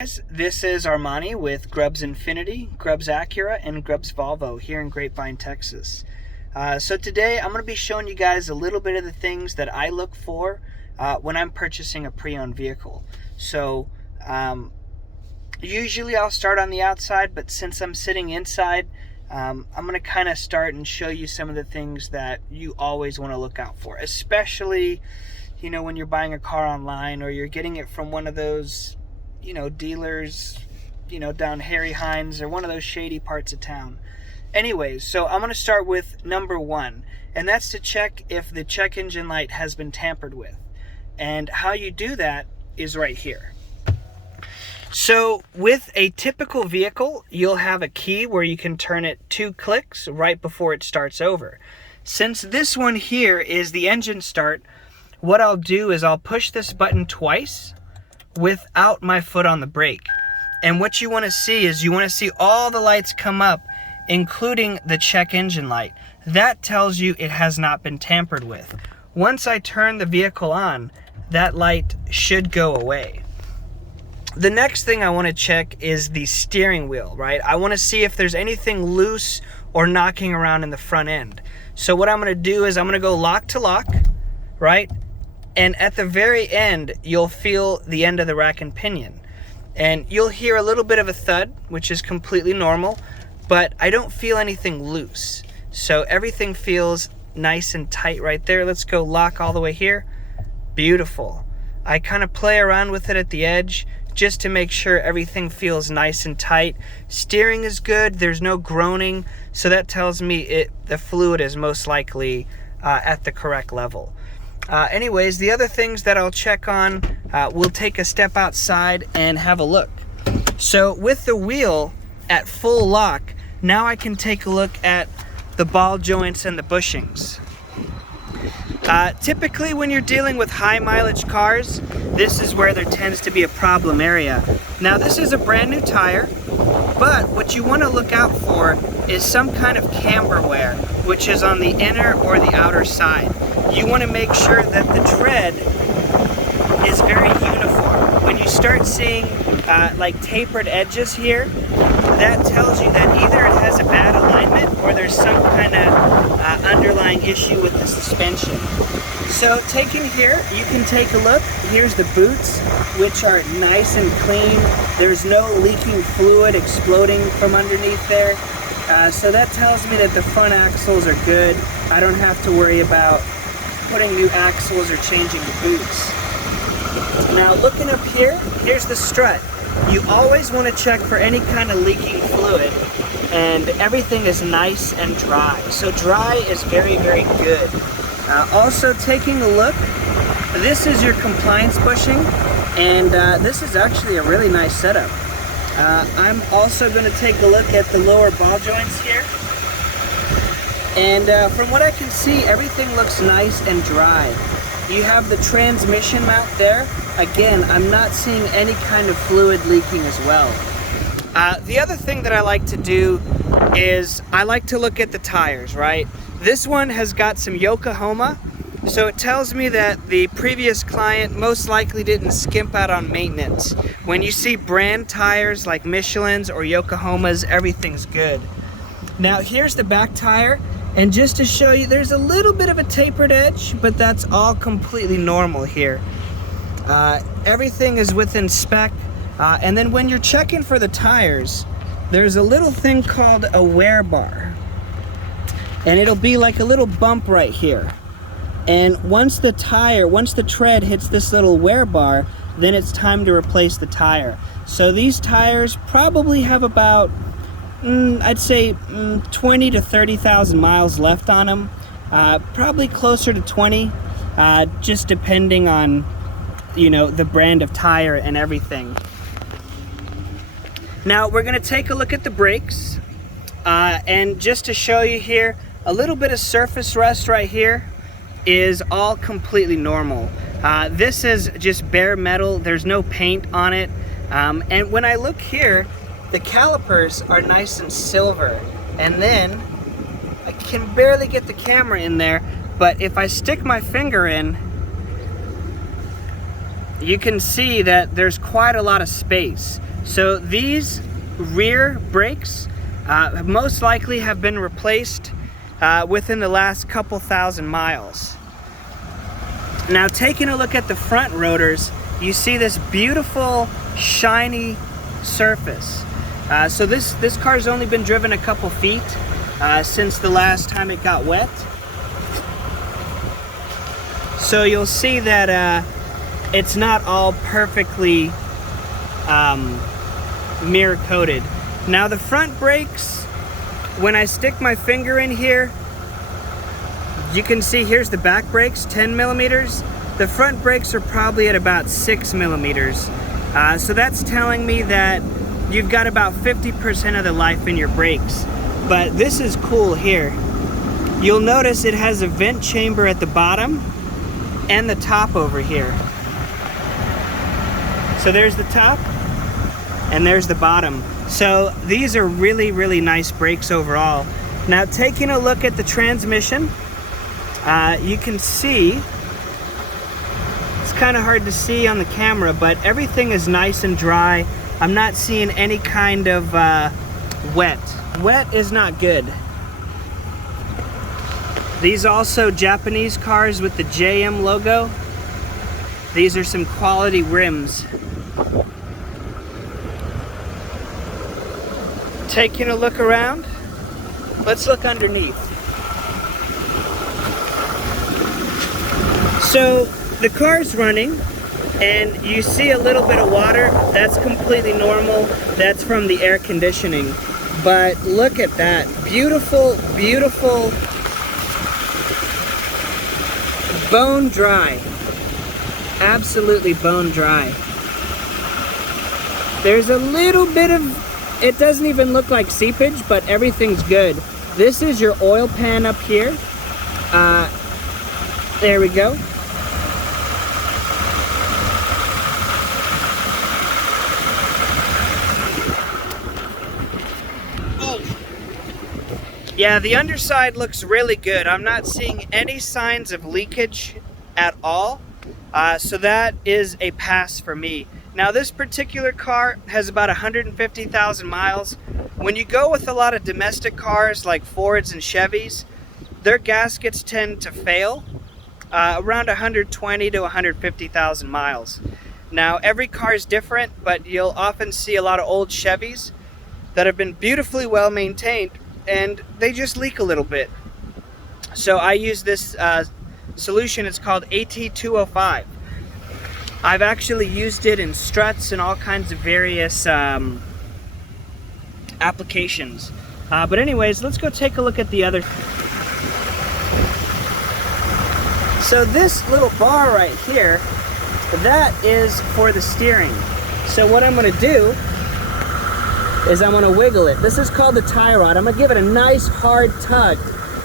Guys, this is Armani with Grubbs Infinity, Grubbs Acura, and Grubbs Volvo here in Grapevine, Texas. So today I'm going to be showing you guys a little bit of the things that I look for when I'm purchasing a pre-owned vehicle. So usually I'll start on the outside, but since I'm sitting inside, I'm going to kind of start and show you some of the things that you always want to look out for, especially when you're buying a car online or you're getting it from one of those dealers, down Harry Hines or one of those shady parts of town. Anyways, so I'm going to start with number one, and that's to check if the check engine light has been tampered with. And how you do that is right here. So with a typical vehicle, you'll have a key where you can turn it 2 clicks right before it starts over. Since this one here is the engine start, what I'll do is I'll push this button twice without my foot on the brake. And what you want to see is you want to see all the lights come up, including the check engine light. That tells you it has not been tampered with. Once I turn the vehicle on, that light should go away. The next thing I want to check is the steering wheel, right? I want to see if there's anything loose or knocking around in the front end. So what I'm going to do is I'm going to go lock to lock, right? And at the very end, you'll feel the end of the rack and pinion. And you'll hear a little bit of a thud, which is completely normal, but I don't feel anything loose. So everything feels nice and tight right there. Let's go lock all the way here. Beautiful. I kind of play around with it at the edge just to make sure everything feels nice and tight. Steering is good. There's no groaning. So that tells me the fluid is most likely at the correct level. Anyways, the other things that I'll check on, we'll take a step outside and have a look. So with the wheel at full lock, now I can take a look at the ball joints and the bushings. Typically when you're dealing with high mileage cars, this is where there tends to be a problem area. Now this is a brand new tire, but what you want to look out for is some kind of camber wear, which is on the inner or the outer side. You want to make sure that the tread is very uniform. When you start seeing like tapered edges here, that tells you that either it has a bad alignment or there's some kind of underlying issue with the suspension. So taking here, you can take a look. Here's the boots, which are nice and clean. There's no leaking fluid exploding from underneath there. So that tells me that the front axles are good. I don't have to worry about putting new axles or changing the boots. Now looking up here, here's the strut. You always want to check for any kind of leaking fluid, and everything is nice and dry. So dry is very, very good. Also taking a look, this is your compliance bushing, and this is actually a really nice setup. I'm also going to take a look at the lower ball joints here. And from what I can see, everything looks nice and dry. You have the transmission mount there. Again, I'm not seeing any kind of fluid leaking as well. The other thing that I like to do is I like to look at the tires, right? This one has got some Yokohama, so it tells me that the previous client most likely didn't skimp out on maintenance. When you see brand tires like Michelin's or Yokohamas, everything's good. Now here's the back tire, and just to show you, there's a little bit of a tapered edge, but that's all completely normal here. Everything is within spec, and then when you're checking for the tires, there's a little thing called a wear bar, and it'll be like a little bump right here. And once the tread hits this little wear bar, then it's time to replace the tire. So these tires probably have about, I'd say 20 to 30,000 miles left on them. Probably closer to 20, just depending on, the brand of tire and everything. Now we're gonna take a look at the brakes. And just to show you here, a little bit of surface rust right here is all completely normal. This is just bare metal. There's no paint on it. And when I look here, the calipers are nice and silver. And then I can barely get the camera in there, but if I stick my finger in, you can see that there's quite a lot of space. So these rear brakes most likely have been replaced within the last couple thousand miles. Now, taking a look at the front rotors, you see this beautiful shiny surface. So this car's only been driven a couple feet since the last time it got wet. So you'll see that it's not all perfectly mirror coated. Now the front brakes, when I stick my finger in here, you can see here's the back brakes, 10 millimeters. The front brakes are probably at about 6 millimeters. So that's telling me that you've got about 50% of the life in your brakes. But this is cool here. You'll notice it has a vent chamber at the bottom and the top over here. So there's the top and there's the bottom. So these are really, really nice brakes overall. Now, taking a look at the transmission, you can see, it's kind of hard to see on the camera, but everything is nice and dry. I'm not seeing any kind of wet. Wet is not good. These also Japanese cars with the JM logo. These are some quality rims. Taking a look around, let's look underneath. So the car's running and you see a little bit of water. That's completely normal. That's from the air conditioning. But look at that. Beautiful, beautiful, bone dry. Absolutely bone dry. There's a little bit of, it doesn't even look like seepage, but everything's good. This is your oil pan up here. There we go. Yeah, the underside looks really good. I'm not seeing any signs of leakage at all. So that is a pass for me. Now, this particular car has about 150,000 miles. When you go with a lot of domestic cars like Fords and Chevys, their gaskets tend to fail around 120 to 150,000 miles. Now, every car is different, but you'll often see a lot of old Chevys that have been beautifully well maintained and they just leak a little bit. So I use this solution. It's called AT205. I've actually used it in struts and all kinds of various applications. But anyways, let's go take a look at the other. So this little bar right here, that is for the steering. So what I'm going to do is I'm going to wiggle it. This is called the tie rod. I'm going to give it a nice hard tug.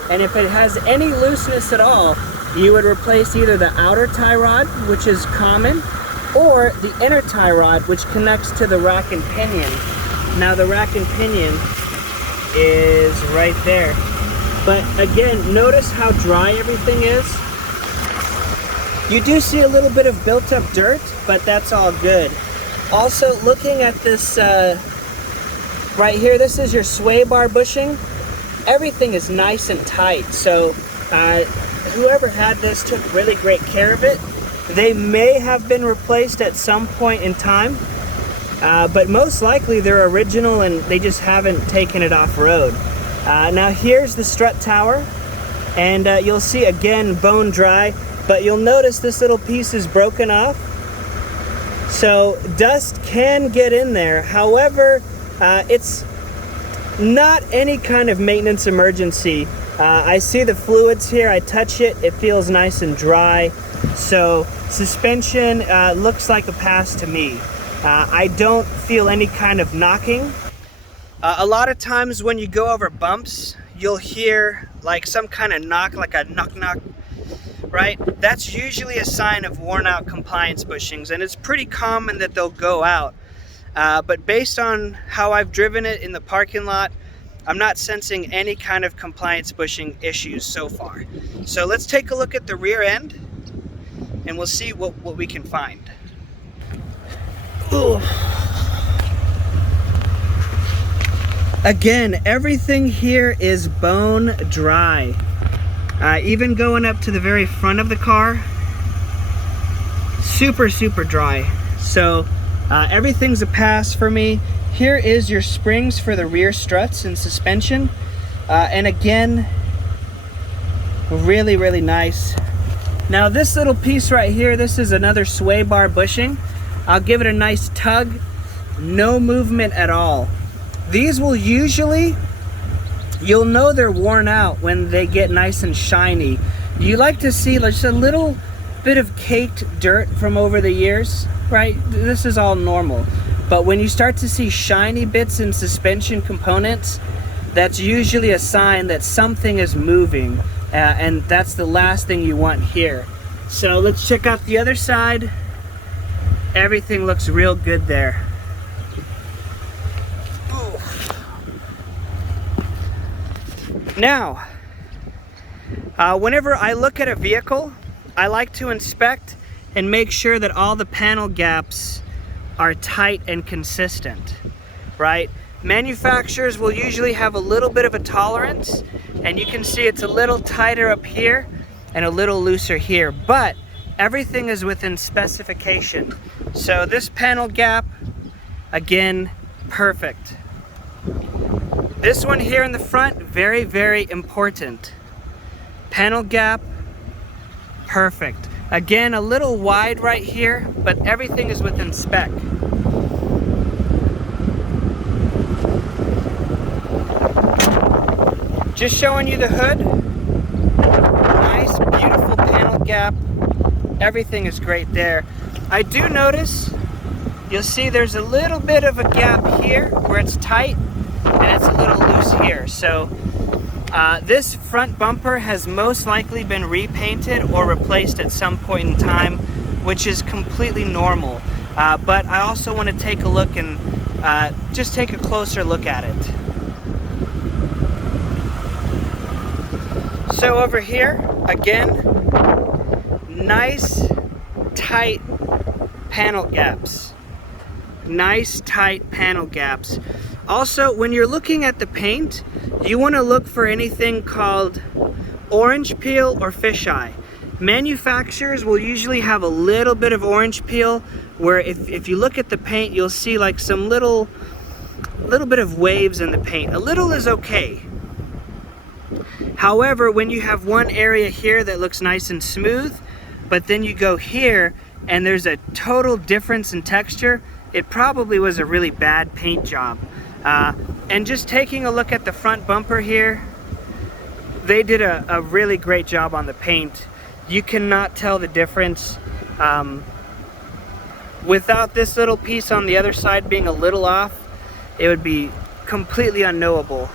And if it has any looseness at all, you would replace either the outer tie rod, which is common, or the inner tie rod, which connects to the rack and pinion. Now the rack and pinion is right there. But again, notice how dry everything is. You do see a little bit of built up dirt, but that's all good. Also, looking at this right here, this is your sway bar bushing. Everything is nice and tight. So whoever had this took really great care of it. They may have been replaced at some point in time, but most likely they're original and they just haven't taken it off road. Now here's the strut tower, and you'll see again bone dry, but you'll notice this little piece is broken off. So dust can get in there. However, it's not any kind of maintenance emergency. I see the fluids here, I touch it, it feels nice and dry. So suspension looks like a pass to me. I don't feel any kind of knocking. A lot of times when you go over bumps, you'll hear like some kind of knock, like a knock knock, right? That's usually a sign of worn out compliance bushings, and it's pretty common that they'll go out. But based on how I've driven it in the parking lot, I'm not sensing any kind of compliance bushing issues so far. So let's take a look at the rear end and we'll see what we can find. Ooh. Again, everything here is bone dry. Even going up to the very front of the car, super, super dry. So everything's a pass for me. Here is your springs for the rear struts and suspension. And again, really, really nice. Now this little piece right here, this is another sway bar bushing. I'll give it a nice tug. No movement at all. These will usually, you'll know they're worn out when they get nice and shiny. You like to see just a little bit of caked dirt from over the years, right? This is all normal. But when you start to see shiny bits in suspension components, that's usually a sign that something is moving. And that's the last thing you want here. So let's check out the other side. Everything looks real good there. Now, whenever I look at a vehicle, I like to inspect and make sure that all the panel gaps are tight and consistent, right? Manufacturers will usually have a little bit of a tolerance, and you can see it's a little tighter up here and a little looser here, but everything is within specification. So this panel gap, again, perfect. This one here in the front, very, very important. Panel gap, perfect. Again, a little wide right here, but everything is within spec. Just showing you the hood. Nice, beautiful panel gap. Everything is great there. I do notice, you'll see there's a little bit of a gap here where it's tight, and it's a little loose here. So this front bumper has most likely been repainted or replaced at some point in time, which is completely normal. But I also want to take a look and just take a closer look at it. So over here, again, nice tight panel gaps. Nice tight panel gaps. Also, when you're looking at the paint, you want to look for anything called orange peel or fisheye. Manufacturers will usually have a little bit of orange peel, where if you look at the paint, you'll see like some little bit of waves in the paint. A little is okay. However, when you have one area here that looks nice and smooth, but then you go here and there's a total difference in texture, it probably was a really bad paint job. And just taking a look at the front bumper here, they did a really great job on the paint. You cannot tell the difference. Without this little piece on the other side being a little off, it would be completely unknowable.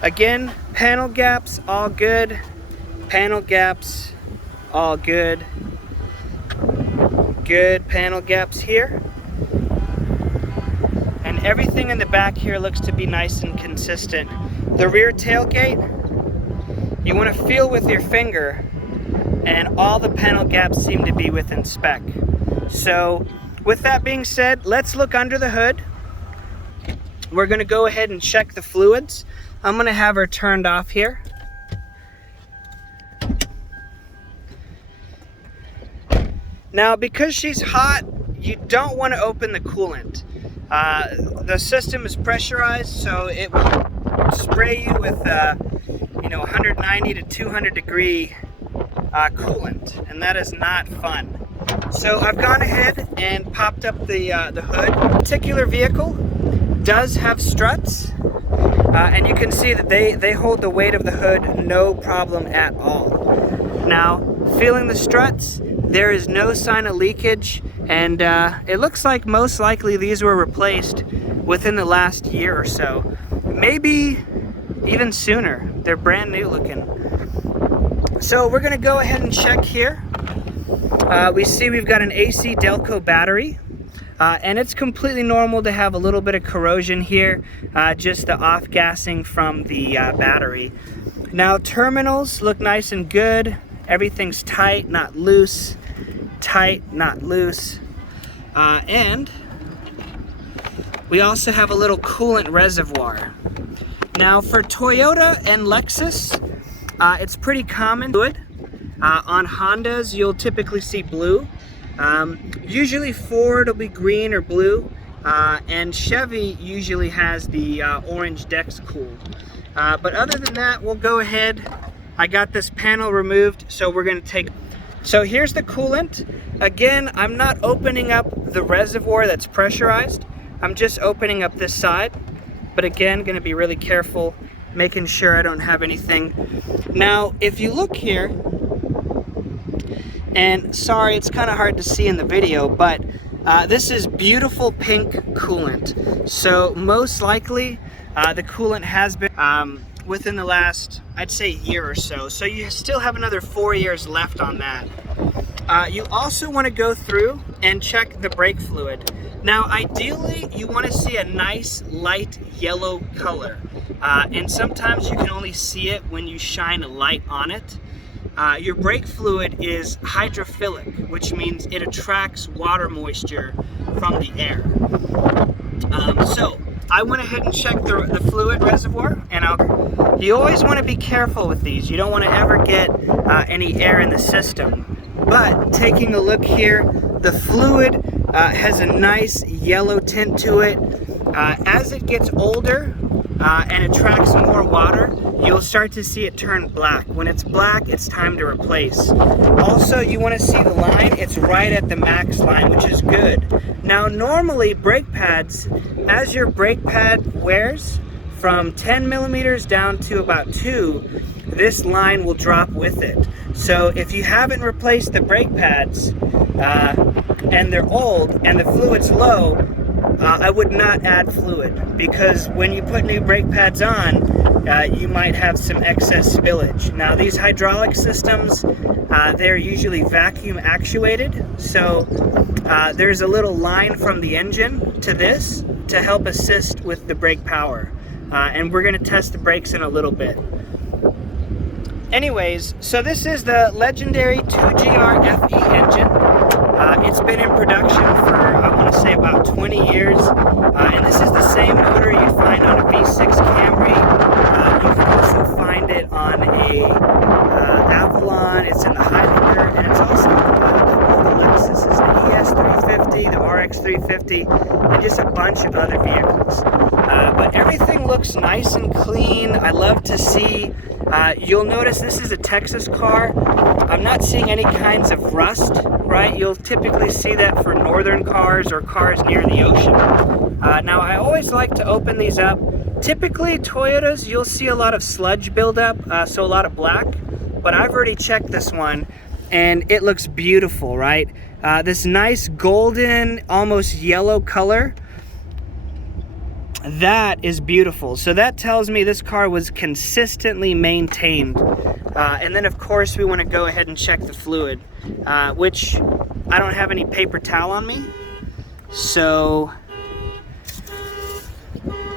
Again, panel gaps, all good. Panel gaps, all good. Good panel gaps here. And everything in the back here looks to be nice and consistent. The rear tailgate, you want to feel with your finger, and all the panel gaps seem to be within spec. So with that being said, let's look under the hood. We're going to go ahead and check the fluids. I'm going to have her turned off here. Now, because she's hot, you don't want to open the coolant. The system is pressurized, so it will spray you with 190 to 200 degree coolant, and that is not fun. So I've gone ahead and popped up the hood. This particular vehicle does have struts, and you can see that they hold the weight of the hood no problem at all. Now, feeling the struts, there is no sign of leakage, and it looks like most likely these were replaced within the last year or so. Maybe even sooner. They're brand new looking. So we're gonna go ahead and check here. We see we've got an AC Delco battery, and it's completely normal to have a little bit of corrosion here, just the off-gassing from the battery. Now, terminals look nice and good. Everything's tight, not loose. Tight, not loose. And we also have a little coolant reservoir. Now for Toyota and Lexus, it's pretty common to it. On Hondas, you'll typically see blue. Usually Ford will be green or blue. And Chevy usually has the orange decks cooled. But other than that, we'll go ahead. I got this panel removed, so we're gonna take. So here's the coolant. Again, I'm not opening up the reservoir that's pressurized. I'm just opening up this side. But again, gonna be really careful, making sure I don't have anything. Now, if you look here, and sorry, it's kind of hard to see in the video, but this is beautiful pink coolant. So most likely, the coolant has been within the last, I'd say, year or so. So you still have another 4 years left on that. You also want to go through and check the brake fluid. Now, ideally, you want to see a nice light yellow color. And sometimes you can only see it when you shine a light on it. Your brake fluid is hydrophilic, which means it attracts water moisture from the air. So I went ahead and checked the fluid reservoir, and you always want to be careful with these. You don't want to ever get any air in the system. But taking a look here, the fluid has a nice yellow tint to it. As it gets older and attracts more water, you'll start to see it turn black. When it's black, it's time to replace. Also, you want to see the line. It's right at the max line, which is good. Now, normally brake pads, as your brake pad wears from 10 millimeters down to about 2, this line will drop with it. So if you haven't replaced the brake pads and they're old and the fluid's low, I would not add fluid, because when you put new brake pads on, you might have some excess spillage. Now, these hydraulic systems, they're usually vacuum actuated, so there's a little line from the engine to this to help assist with the brake power. And we're going to test the brakes in a little bit. Anyways, so this is the legendary 2GR FE engine. It's been in production for, I want to say, about 20 years. And this is the same motor you'd find on a V6 Camry. You can also find it on a Avalon. It's in the Highlander, and it's also in a couple of the Lexuses, the ES350, the RX350, and just a bunch of other vehicles. But everything looks nice and clean. I love to see. You'll notice this is a Texas car. I'm not seeing any kinds of rust, right? You'll typically see that for northern cars or cars near the ocean. Now, I always like to open these up. Typically, Toyotas, you'll see a lot of sludge buildup, so a lot of black. But I've already checked this one, and it looks beautiful, right? This nice golden, almost yellow color. That is beautiful. So that tells me this car was consistently maintained. And then of course we want to go ahead and check the fluid, which I don't have any paper towel on me, so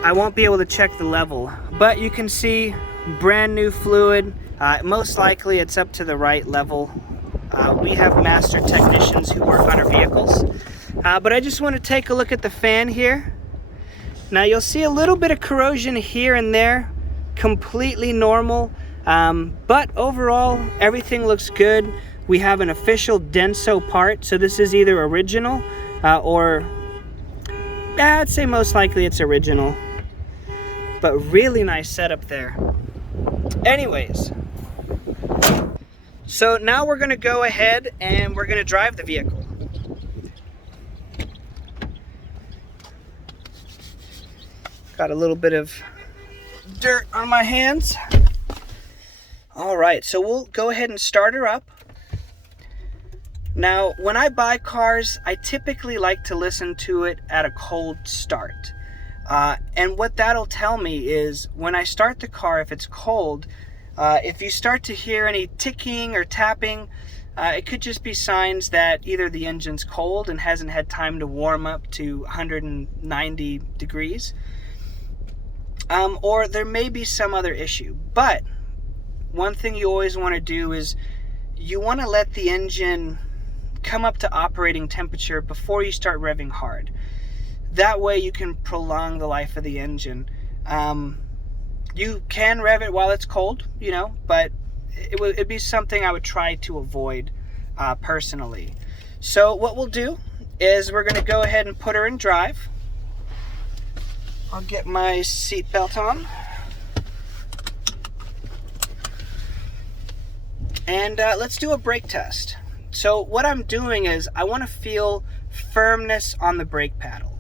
I won't be able to check the level. But you can see brand new fluid. Most likely it's up to the right level. We have master technicians who work on our vehicles. But I just want to take a look at the fan here. Now you'll see a little bit of corrosion here and there, completely normal, but overall everything looks good. We have an official Denso part, so this is either original or I'd say most likely it's original, but really nice setup there. Anyways, so now we're gonna go ahead and we're gonna drive the vehicle. Got a little bit of dirt on my hands. All right, so we'll go ahead and start her up. Now, when I buy cars, I typically like to listen to it at a cold start. And what that'll tell me is when I start the car, if it's cold, if you start to hear any ticking or tapping, it could just be signs that either the engine's cold and hasn't had time to warm up to 190 degrees. Or there may be some other issue. But one thing you always want to do is you want to let the engine come up to operating temperature before you start revving hard. That way you can prolong the life of the engine. You can rev it while it's cold, you know, but it'd be something I would try to avoid personally. So what we'll do is we're going to go ahead and put her in drive. I'll get my seatbelt on. And let's do a brake test. So what I'm doing is I want to feel firmness on the brake paddle.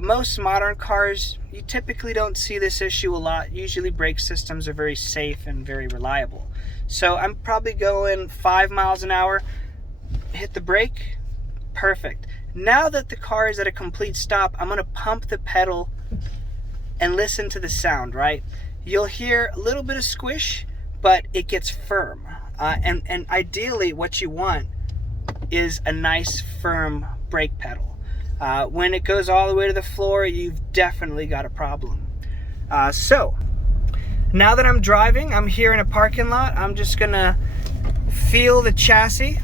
Most modern cars, you typically don't see this issue a lot. Usually brake systems are very safe and very reliable. So I'm probably going 5 miles an hour, hit the brake, perfect. Now that the car is at a complete stop, I'm going to pump the pedal and listen to the sound, right? You'll hear a little bit of squish, but it gets firm. And ideally what you want is a nice firm brake pedal. When it goes all the way to the floor, you've definitely got a problem. So now that I'm driving, I'm here in a parking lot, I'm just gonna feel the chassis,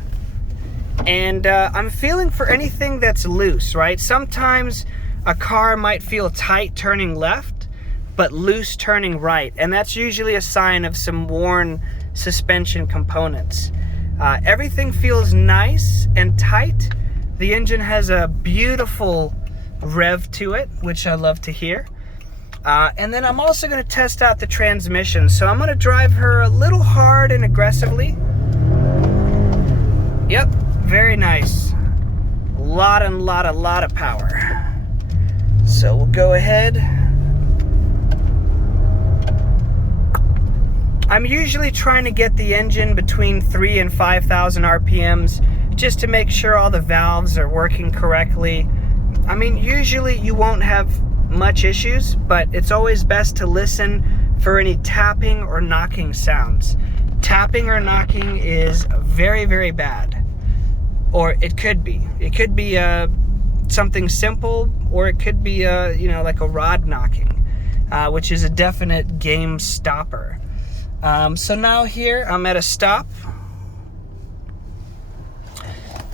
and I'm feeling for anything that's loose, right? Sometimes a car might feel tight turning left, but loose turning right, and that's usually a sign of some worn suspension components. Everything feels nice and tight. The engine has a beautiful rev to it, which I love to hear. And then I'm also going to test out the transmission. So I'm going to drive her a little hard and aggressively. Yep, very nice. A lot of power. So we'll go ahead. I'm usually trying to get the engine between 3,000 and 5,000 RPMs just to make sure all the valves are working correctly. I mean, usually you won't have much issues, but it's always best to listen for any tapping or knocking sounds. Tapping or knocking is very, very bad. Or it could be. It could be something simple, or it could be you know, like a rod knocking, which is a definite game stopper. So now here I'm at a stop.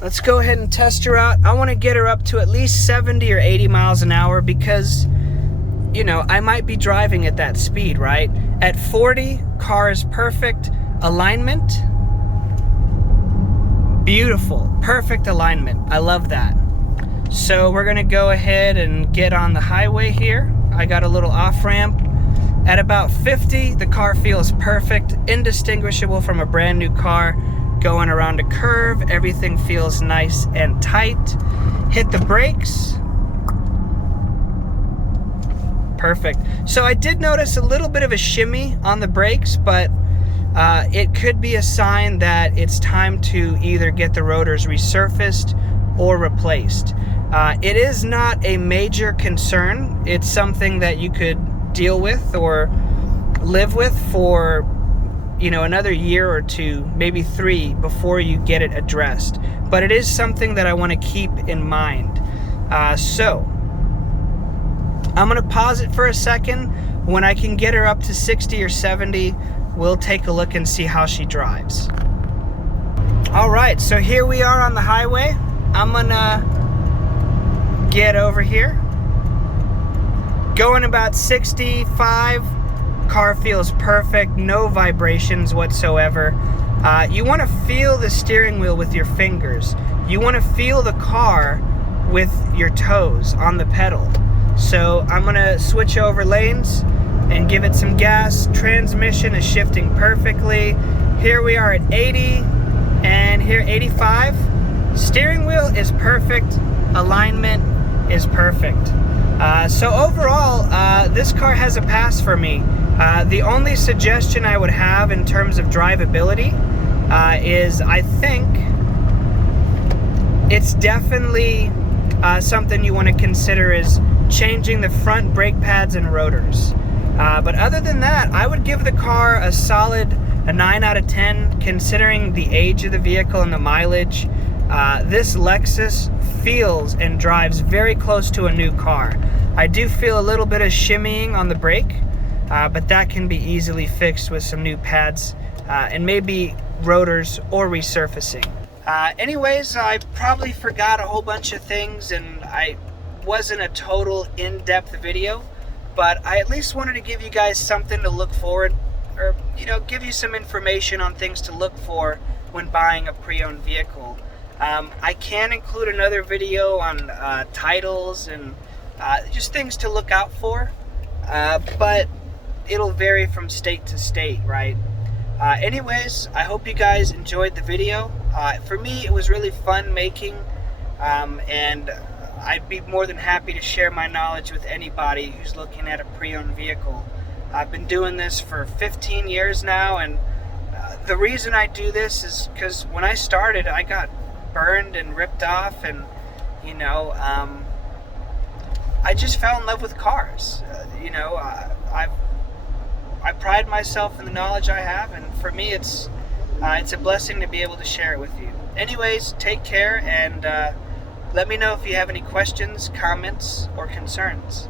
Let's go ahead and test her out. I want to get her up to at least 70 or 80 miles an hour because, you know, I might be driving at that speed, right? At 40, car is perfect. Alignment, beautiful, perfect alignment. I love that. So we're gonna go ahead and get on the highway here. I got a little off ramp. At about 50, the car feels perfect, indistinguishable from a brand new car. Going around a curve, everything feels nice and tight. Hit the brakes. Perfect. So I did notice a little bit of a shimmy on the brakes, but it could be a sign that it's time to either get the rotors resurfaced or replaced. It is not a major concern. It's something that you could deal with or live with for, you know, another year or two, maybe 3, before you get it addressed. But it is something that I want to keep in mind. So I'm gonna pause it for a second. When I can get her up to 60 or 70, we'll take a look and see how she drives. All right, so here we are on the highway. I'm gonna get over here. Going about 65, car feels perfect, no vibrations whatsoever. You want to feel the steering wheel with your fingers. You want to feel the car with your toes on the pedal. So I'm gonna switch over lanes and give it some gas. Transmission is shifting perfectly. Here we are at 80 and here 85. Steering wheel is perfect. Alignment is perfect. So overall, this car has a pass for me. The only suggestion I would have in terms of drivability is I think it's definitely something you want to consider is changing the front brake pads and rotors. But other than that, I would give the car a solid 9 out of 10 considering the age of the vehicle and the mileage. This Lexus feels and drives very close to a new car. I do feel a little bit of shimmying on the brake, but that can be easily fixed with some new pads and maybe rotors or resurfacing. Anyways, I probably forgot a whole bunch of things, and I wasn't a total in-depth video, but I at least wanted to give you guys something to look forward, or give you some information on things to look for when buying a pre-owned vehicle. I can include another video on titles and just things to look out for, but it'll vary from state to state, right? Anyways, I hope you guys enjoyed the video. For me, it was really fun making, and I'd be more than happy to share my knowledge with anybody who's looking at a pre-owned vehicle. I've been doing this for 15 years now, and the reason I do this is because when I started, I got burned and ripped off, and I just fell in love with cars. I pride myself in the knowledge I have, and for me it's a blessing to be able to share it with you. Anyways, take care, and let me know if you have any questions, comments, or concerns.